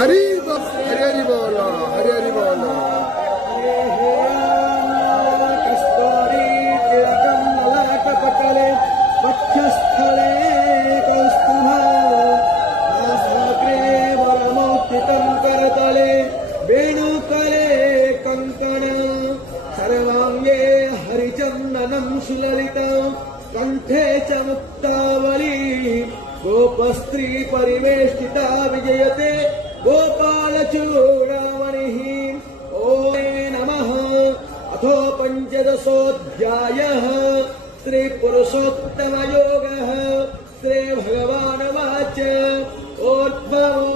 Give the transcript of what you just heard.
हरि हरि बोल हरि हरि बोल। कस्तूरी तिलकं ललाटपटले वक्षस्थले कौस्तुभा नासाग्रे वरमौक्तिकं करतले वेणुकले कंकण सर्वांगे हरिचन्दनं सुललितं कंठे च मुक्तावली गोपस्त्री परिवेष्टिता विजयते गोपालचूडामणिः। ओम नमः। अथो पंचदशोऽध्यायः श्रीपुरुषोत्तमयोगः। श्रीभगवानुवाच ऊर्ध्वमूलमधस्तात्